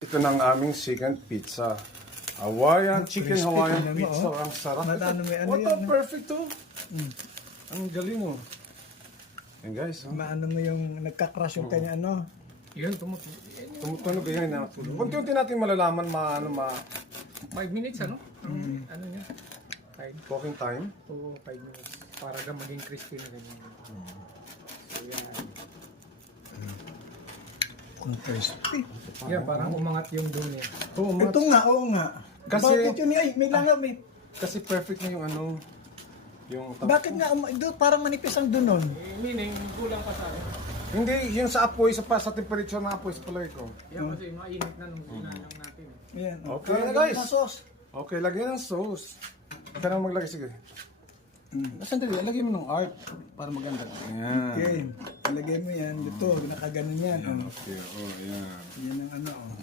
Ito na ang aming second pizza. Hawaiian, chicken crispy, Hawaiian tingnan mo, pizza. oh. Ang sarap. Ano, may ano What yan, a perfect to. Ang galing oh. Yan guys. Oh. Maano mo yung nagka-crush yung kanya ano. Yun, Tumutunog yan na. Unti-unti natin malalaman 5 minutes ano? Ano niya? 5 cooking time. to 5 minutes. Para ka maging crispy na ganyan. So yan. Kung crispy. Yan, parang umangat yung doon niya. Oo, Ito nga, oo nga. Kasi- Bakit yun? Ay, may langaw, may... Kasi perfect na yung ano. Yung Bakit nga, parang manipis ang dunon? Meaning, kulang pa sa akin. Hindi, yung sa apoy, sa temperature ng apoy sa palay ko. Yan kasi mainit na nung sinanang natin. Ayan. Okay na, Lagyan guys. ng sauce. Okay, lagyan ng sauce. Ika na maglagay, sige. Sandali, lagyan mo ng art para maganda. Ayan. Okay, lagay mo yan dito, nakaganon yan. Oh. Okay, oh, ayan. Yan ang ano. Oh.